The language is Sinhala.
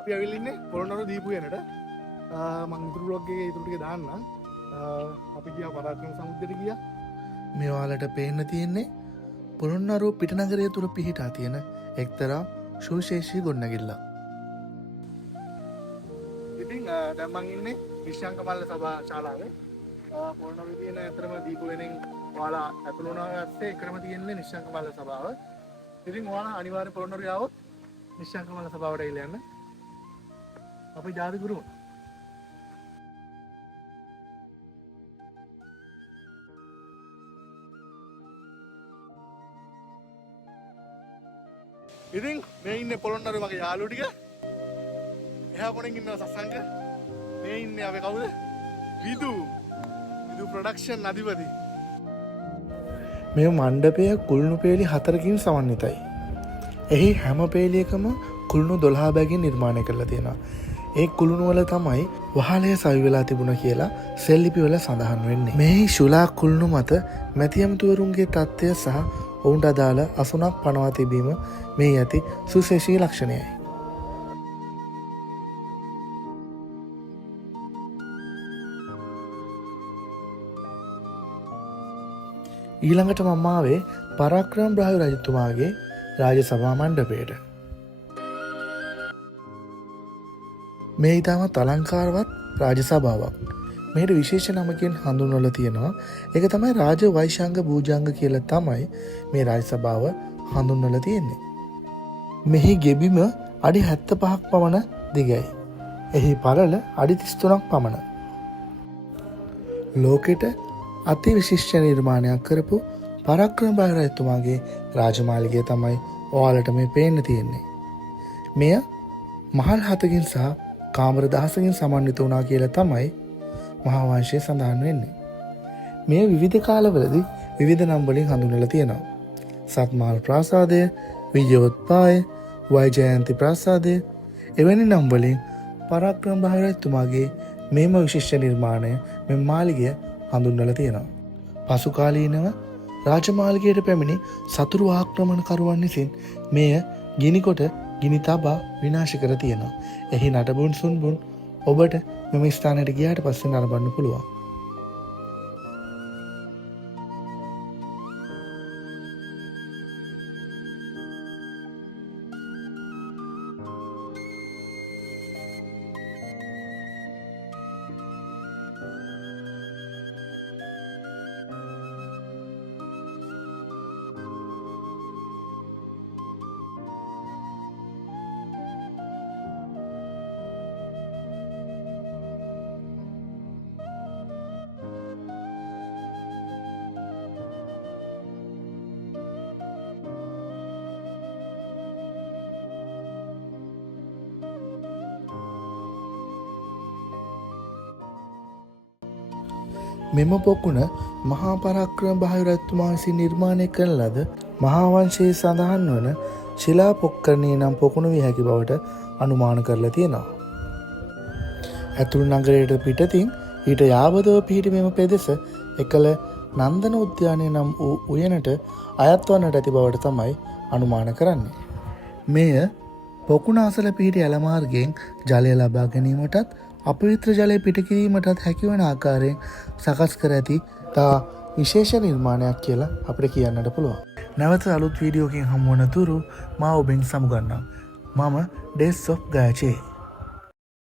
අපි ඇවිල්ලින්නේ පොළොන්නරු දීපුයනට මං ඉතුරු බ්ලොග් එකේ ඉතුරු ටික දාන්නම්. අපි ගියා පරාක්‍රම සමුද්‍රයට ගියා. මේ ඔයාලට පේන්න තියෙන්නේ පොළොන්නරු පිටනගරය තුල පිහිටා තියෙන එක්තරා සුවිශේෂී ගොඩනැගිල්ලක්. ඉතින් දැන් මං ඉන්නේ නිශ්ශංක මල්ල සභා ශාලාවේ. පොළොන්නරුවේ තියෙන ඇත්තටම දීපුවෙනෙන් ඔයාලා ඇතුළු වුණා පස්සේ එකම තියෙන්නේ නිශ්ශංක මල්ල සභාව. ඉතින් ඔයාලා අනිවාර්යෙන් පොළොන්නරුවේ ආවොත් නිශ්ශංක මල්ල සභාවට ඇවිල්ලා යන්න. අපි ජාති ගුරුම. ඉතින් මේ ඉන්නේ පොළොන්නරුවේ මගේ යාළුවෝ ටික. එහා කොනෙන් ඉන්නවා සසංක. මේ ඉන්නේ අපි කවුද? විදු ප්‍රොඩක්ෂන් අධිපති. මේ මණ්ඩපය කුළුණු පේලි 4කින් සමන්විතයි. එහි හැම පේලියකම කුළුණු 12 බැගින් නිර්මාණය කරලා තියෙනවා. ඒ කුළුණු වල තමයි වහලය සවි වෙලා තිබුණා කියලා සෙල්ලිපි වල සඳහන් වෙන්නේ. මේ ශුලා කුළුණු මත මැතියම්තුවරුන්ගේ තත්ත්වය සහ ඔවුන්ට අදාළ අසුනක් පනවා තිබීම මේ ඇති සුවිශේෂී ලක්ෂණයයි. ඊළඟට මම ආවේ පරාක්‍රම බ්‍රහ්ම රජතුමාගේ රාජ සභා මණ්ඩපයට. මේ ඉතාමත් අලංකාරවත් රාජ සභාවක්. මෙහිට විශේෂ නමකින් හඳුන්වලා තියෙනවා. ඒක තමයි රාජ වෛශාංග භූජාංග කියලා තමයි මේ රාජ සභාව හඳුන්වලා තියෙන්නේ. මෙහි ගෙබිම අඩි 75ක් පමණ දිගයි. එහි පළල අඩි 33ක් පමණ. ලෝකෙට අති විශිෂ්ට නිර්මාණයක් කරපු පරාක්‍රම බාහු රජතුමාගේ රාජමාලිගය තමයි ඔයාලට මේ පේන්න තියෙන්නේ. මෙය මහල් 7කින් සහ කාමර 10කින් සමන්විත වුණා කියලා තමයි මහා වංශයේ සඳහන් වෙන්නේ. මේ විවිධ කාලවලදී විවිධ නම් වලින් හඳුන්වලා තියෙනවා. සත්මහල් ප්‍රාසාදය, විජයෝත්පාය, වෛජයන්ති ප්‍රාසාදය එවැනි නම් වලින් පරාක්‍රම බාහු රජතුමාගේ මේම විශිෂ්ට නිර්මාණය මේ මාලිගය හඳුන්වලා තියෙනවා. පසු කාලීනව රාජමාලිගයට පැමිණි සතුරු ආක්‍රමණකරුවන් විසින් මෙය ගිනිකොට ගිනි තබා විනාශ කර තියෙනවා. එහි නටබුන් සුන්බුන් ඔබට මෙම ස්ථානයට ගියාට පස්සේ නරඹන්න පුළුවන්. මෙම පොකුණ මහා පරාක්‍රම බාහු රජතුමා විසින් නිර්මාණය කරන ලද මහා වංශයේ සඳහන් වන ශිලා පොක්කරණී නම් පොකුණ විය හැකි බවට අනුමාන කරලා තියෙනවා. ඇතුළු නගරයට පිටතින් ඊට යාබදව පිහිටි මෙම පෙදෙස එකල නන්දන උද්‍යානය නම් වූ උයනට අයත් වන්නට ඇති බවට තමයි අනුමාන කරන්නේ. මෙය පොකුණ අසල පිහිටි ඇල මාර්ගයෙන් ජලය ලබා ගැනීමටත් අපවිත්‍ර ජලය පිටකිරීමටත් හැකිවන ආකාරයෙන් සකස් කර ඇති තා විශේෂ නිර්මාණයක් කියලා අපිට කියන්නට පුළුවන්. නැවත අලුත් වීඩියෝකින් හමුවන තුරු මා ඔබෙන් සමුගන්නම්. මම ඩේස් ඔෆ් ගායචේ.